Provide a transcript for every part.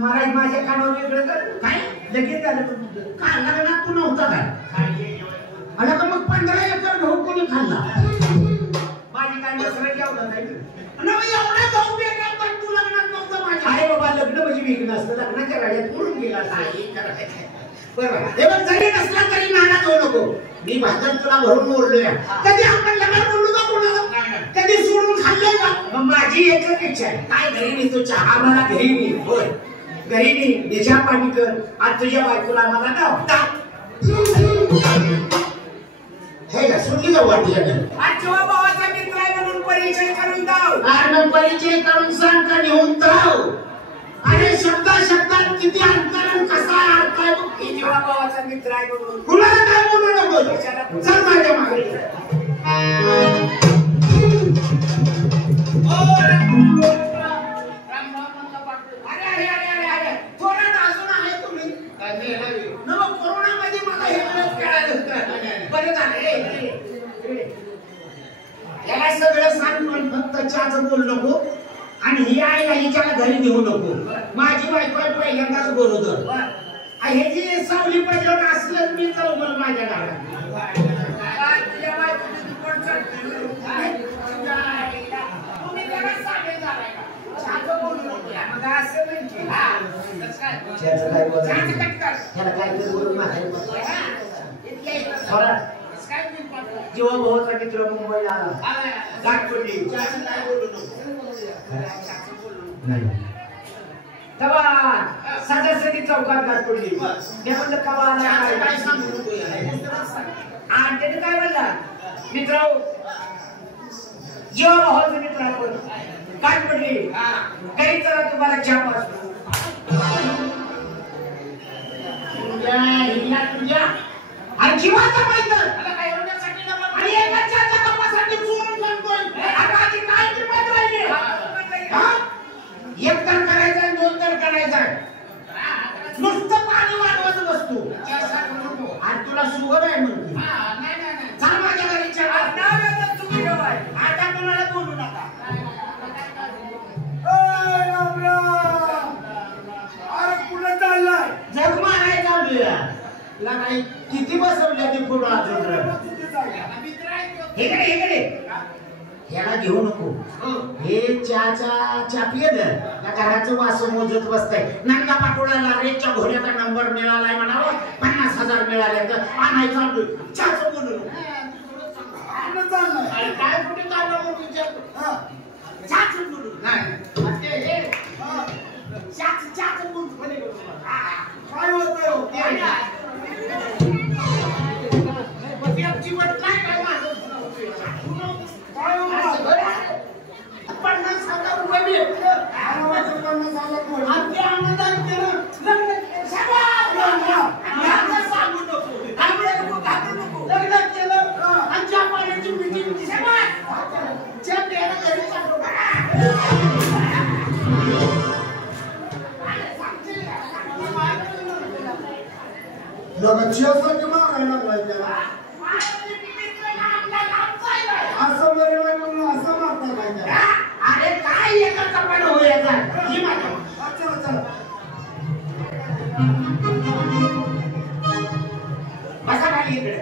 महाराज माझ्या कानावर वेगळं कर काय लगेच झालं तुझं का लग्नात तू नव्हता काय अरे का मग 15 एकर गहू कोणी खाल्ला माझी काय मसरा जेवला नाही एवढा गहू वेगळा पण तू लग्नात नव्हता माझ्या अरे बाबा लग्न म्हणजे वेगळं असतं लग्नाच्या गाड्यात पळून गेला बरोबर हे बघ जरी नसला तरी नाराज होऊ नको मी भाजप तुला भरून ओढलोय कधी आपण लग्नात बोललो का कोणाला कधी सोडून खाल्लंय का माझी एकच इच्छा आहे काय घरी नाही तू चहा मला घरी नाही होय घरी नाही देशा पाणी कर आज तुझ्या बायकोला मला ना हे का सुटली का वाटली आज जेव्हा भावाचा मित्र आहे म्हणून परिचय करून दाव अरे मग परिचय करून सांग का नेऊन दाव अरे शब्दात किती अंतरण कसा अर्थ आहे बघ की जेव्हा भावाचा मित्र आहे म्हणून कुणाला काय बोलू नको चल माझ्या मागे अरे थोडा अजून आहे तुम्ही कोरोनामध्ये मला हे बरं झालं याला सगळं सांग पण फक्त चहाचं बोल नको आणि ही आईला हिच्याला घरी घेऊ नको माझी बायको पहिल्यांदाच बोलवतो हे जे सावली पडलं असलं मी जाऊ मला माझ्या गावात जेव्हा भावाचा मित्र मुंबईला आला गाठ पडली काय बोलू नको तेव्हा सजासजी चौकात गाठ पडली मी म्हणलं कवा काय सांगू नको आणि त्याने काय म्हणला मित्र जेव्हा भावाचा मित्र गाठ पडली काही चला तुम्हाला चहा पास तुझ्या आणि जीवाचा मैत्र आणि एका चहाच्या कपासाठी चोरून म्हणतोय माझी काय किंमत राहिली एक तर करायचं आणि 2 तर करायचं नुसतं पाणी वाढवत बसतो आणि तुला सुगर आहे म्हणतो चल माझ्या घरी चहा तुम्ही आता कोणाला बोलू नका अरे कुठं चाललाय जग मारायला चालूया नाही किती बसवल्या ते पुढं अजून इकडे याला घेऊ नको हे चहा पियद या घराचं वास मोजत बसतंय नंदा पाटोळ्याला रेच्या घोड्याचा नंबर मिळालाय म्हणावं 50,000 मिळाले तर आणायचं चालू चहाचं बोलू नको काय कुठे चाललं विचारतो चहाचं बोलू नाही चहाचं बोलू काय होतंय अरे काय एका कपाळ होऊया बसा खाली इकडे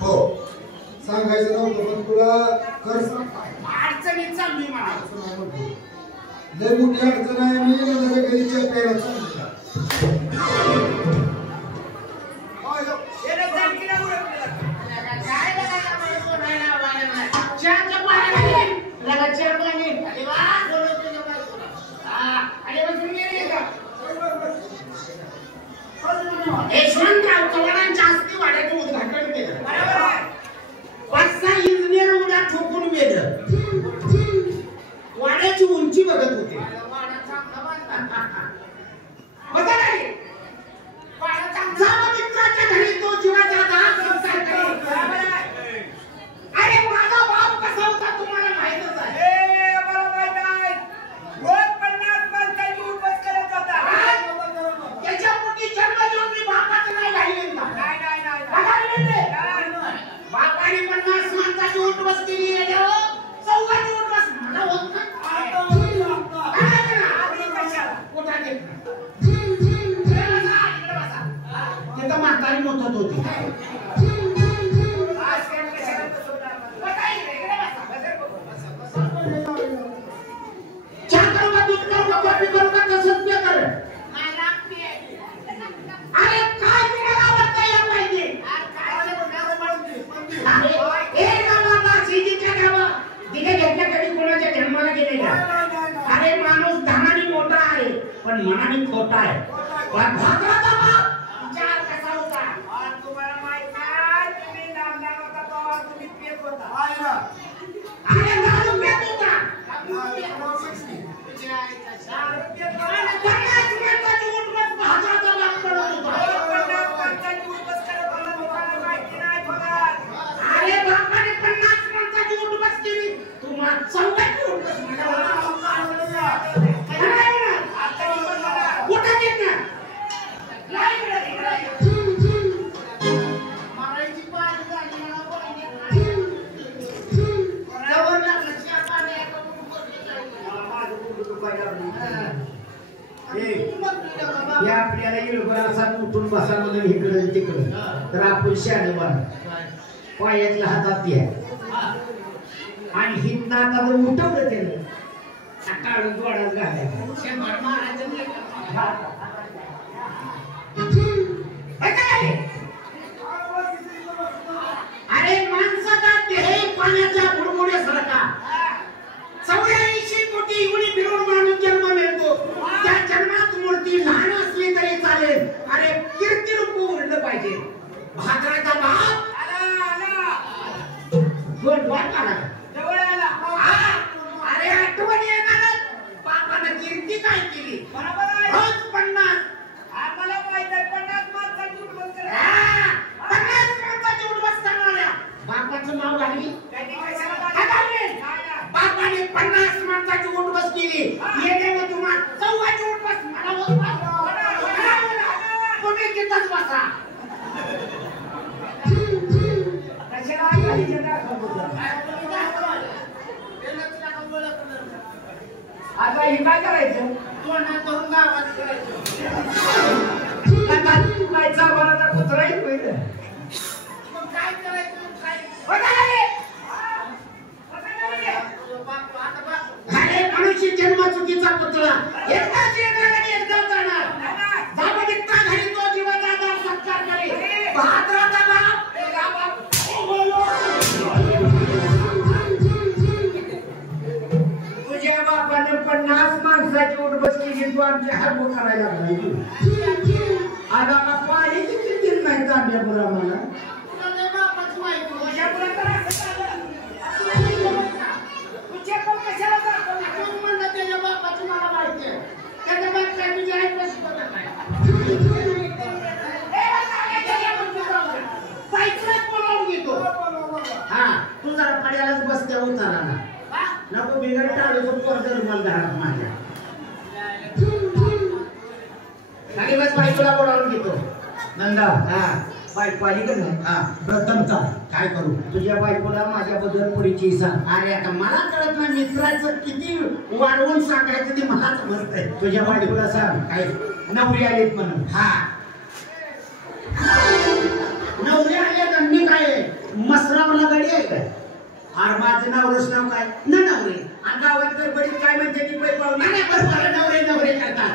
हो सांगायचं नव्हतं पण तुला अडचणीत चालली मला लय मोठी अडचण आहे मी माझ्या घरी चहा प्यायला चाललो यशवंतराव चव्हाणांच्या हस्ते वाड्याचं उद्घाटन केलं 5-6 इंजिनियर उड्या ठोकून गेलं वाड्याची उंची बघत होते भारी मोठत होती. चहा करू का, दूध करू का, कॉफी करू का, तसंच पे कर. अरे काय तुम्हाला आवडतं या पाहिजे. एक गावाला सीजीच्या गावात तिथे घेतल्या कधी कोणाच्या जन्माला गेले का. अरे माणूस धनाने मोठा आहे पण मनाने खोटा आहे. पण भाकराचा बाप विचार कसा होता. तुम्हाला माहित आहे तुम्ही नामदार होता तेव्हा तुम्ही पेत होता. अरे दारू पेत होता. अरे बापाने 50 माणसाची उठबस केली. तुम्हाला 14 उठबस या आपल्याला इळभराचा उठून बसा म्हणून इकडं तिकडं तर आपण शाणे बांध पायातला हातात घ्या आणि हिंदा आता जर उठवलं त्यानं काढून जोडाच घालायचा. अरे माणसाचा देह पाण्याच्या बुडबुड्यासारखा 84 कोटी युनी फिरून माणूस जन्म मिळतो. त्या जन्मात मूर्ती लहान असली तरी चालेल. अरे कीर्ती रूप उरलं पाहिजे. भाकराचा बाप अरे आठवण येणार बापानं कीर्ती काय केली. रोज 50 आम्हाला माहित आहे 50 माणसाची उठबस करा. 50 माणसाची उठबस करणाऱ्या बापाचं नाव घालवी. बापाने 50 माणसाची उठबस केली. येणे तुम्हाला 14ची उठबस तुम्ही तिथंच बसा. आता हे काय करायचं. तोंडात करून गावात काय चालवायचा कुत्रा आहे पहिलं. मग काय करायचं अरे मनुष्य जन्म चुकीचा पुतळा एकदाच येणार आणि एकदाच जाणार. जाबगित्ता घरी तो जीवाचा आधार सत्कार करे. भाद्राचा बाप तुझ्या बापाने 50 माणसाची उठबस केली. तू आमची हात करायला लागली. आज आम्हाला पाणी किती नाही तांब्या पुरा मला तू जरा पड्यालाच बसत्या उतारा ना नको बिगर टाळू पडदर मला घरात माझ्या आणि बस बायकोला बोलावून घेतो. नंदा बायको आली का नाही. प्रथमता काय करू तुझ्या बायकोला माझ्याबद्दल पुढची सांग. अरे आता मला कळत नाही मित्राचं किती वाढवून सांगायचं ते मला समजतंय. तुझ्या बायकोला सांग काय नवरी आलीत म्हणून. नवरी आल्या मी काय मसरावला गाडी आहे काय. अरे माझं नवरच नाव काय न नवरे आणि गावात गडबडीत काय म्हणते ती पै पाहून नाही बरोबर नवरे नवरे करतात.